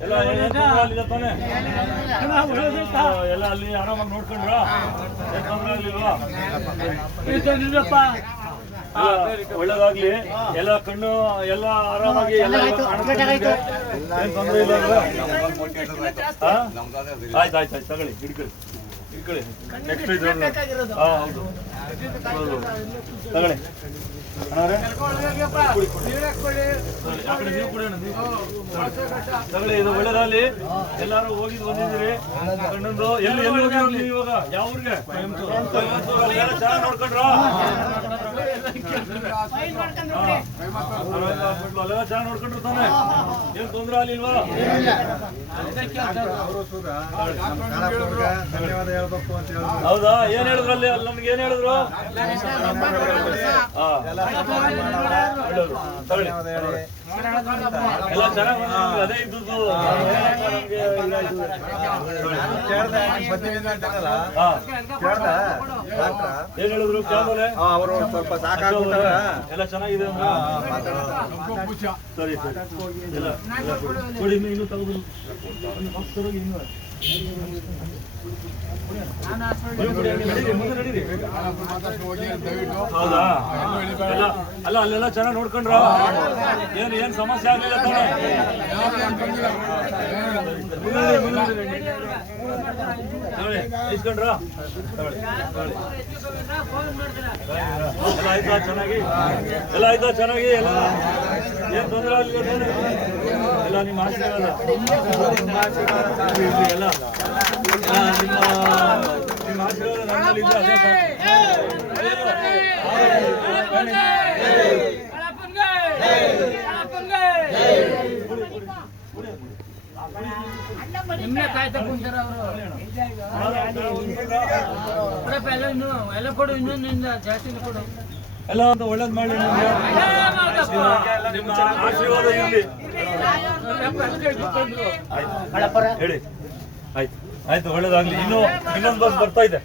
ಎಲ್ಲ? ಎಲ್ಲ ಅಲ್ಲಿ ಆರಾಮಾಗಿ ನೋಡ್ಕೊಂಡ್ರ ಒಳ್ಳೇದಾಗ್ಲಿ ಎಲ್ಲ ಕಣ್ಣು ಎಲ್ಲ ಆರಾಮಾಗಿ ಎಲ್ಲ ತೊಂದರೆ ಇಲ್ಲ? ಆಯ್ತು ಆಯ್ತು ಆಯ್ತು ತಗೊಳ್ಳಿ ಹಿಡ್ಕೊಳ್ಳಿ ಹಿಡ್ಕೊಳ್ಳಿ ನೆಕ್ಸ್ಟ್ ಹೌದು ತಗೊಳ್ಳಿ ಇದು ಒಳ್ಳೇದಾಗ್ಲಿ ಎಲ್ಲಾರು ಹೋಗಿದ್ ಬಂದಿದ್ದೀರಿ. ಕಣ್ಣಂದು ಎಲ್ಲಿ ಎಲ್ಲಿ ಹೋಗಿರೋದು ನೀವು ಇವಾಗ? ಯಾವ ಊರಿಗೆ? ನೋಡ್ಕೊಂಡ್ರ? ಅಲ್ಲೆಲ್ಲ ಚೆನ್ನಾಗಿ ನೋಡ್ಕೊಂಡ್ರು ತಾನೆ? ಏನ್ ತೊಂದ್ರೆ ಆಗ್ಲಿಲ್ವಾ? ಧನ್ಯವಾದ ಹೇಳ್ಬೇಕು ಅಂತ ಹೇಳಿದ್ರು ಹೌದಾ? ಏನ್ ಹೇಳಿದ್ರು ಅಲ್ಲಿ? ಅಲ್ಲಿ ನಮ್ಗೆ ಏನ್ ಹೇಳಿದ್ರು. ಎಲ್ಲ ಚೆನ್ನಾಗಿ ಅದೇ ಇದ್ದದ್ದು. ಕೇಳ್ದೆ ಬಂದಿದ್ದೀನಿ ಅಂತಲ್ಲ ಹಾ. ಕೇಳ್ದೆ. ಡಾಕ್ಟ್ರ ಏನ್ ಹೇಳಿದ್ರು ಅವರು? ಸ್ವಲ್ಪ ಸಾಕಾಗ್ಬಿಟ್ಟಾರ. ಎಲ್ಲ ಚೆನ್ನಾಗಿದೆ ಅಂದ್ರ? ಸರಿ ಸರಿ. ಇನ್ನು ಇನ್ನು ಅಲ್ಲ ಅಲ್ಲೆಲ್ಲ ಚೆನ್ನಾಗಿ ನೋಡ್ಕೊಂಡ್ರ? ಏನ್ ಏನ್ ಸಮಸ್ಯೆ ಆಗ್ಲಿಲ್ಲ ಇಸ್ಕೊಂಡ್ರ. ಎಲ್ಲ ಆಯ್ತಾ? ಚೆನ್ನಾಗಿ? ಎಲ್ಲ ಆಯ್ತಾ? ಚೆನ್ನಾಗಿ? ಎಲ್ಲ? ಏನ್ ತೊಂದರೆ ಆಗಲಿಲ್ಲ? ಎಲ್ಲ ನಿಮ್ಮ ಆಶೀರ್ವಾದ. ಎಲ್ಲ? ನಿಮ್ಮ ನಿಮ್ಮ ಆಶೀರ್ವಾದ. ನಿಮ್ನೆ ಕಾಯ್ತಾ ಕುಂತಾರ ಅವರು. ಎಲ್ಲ ಒಂದು ಒಳ್ಳೇದ್ ಮಾಡಿ. ನಿಮ್ಮ ಆಶೀರ್ವಾದ ಇರಲಿ ಹೇಳಿ. ಆಯ್ತು. ಆಯ್ತು ಒಳ್ಳೇದಾಗ್ಲಿ. ಇನ್ನು ಇನ್ನೊಂದು ಬಸ್ ಬರ್ತಾ ಇದೆ.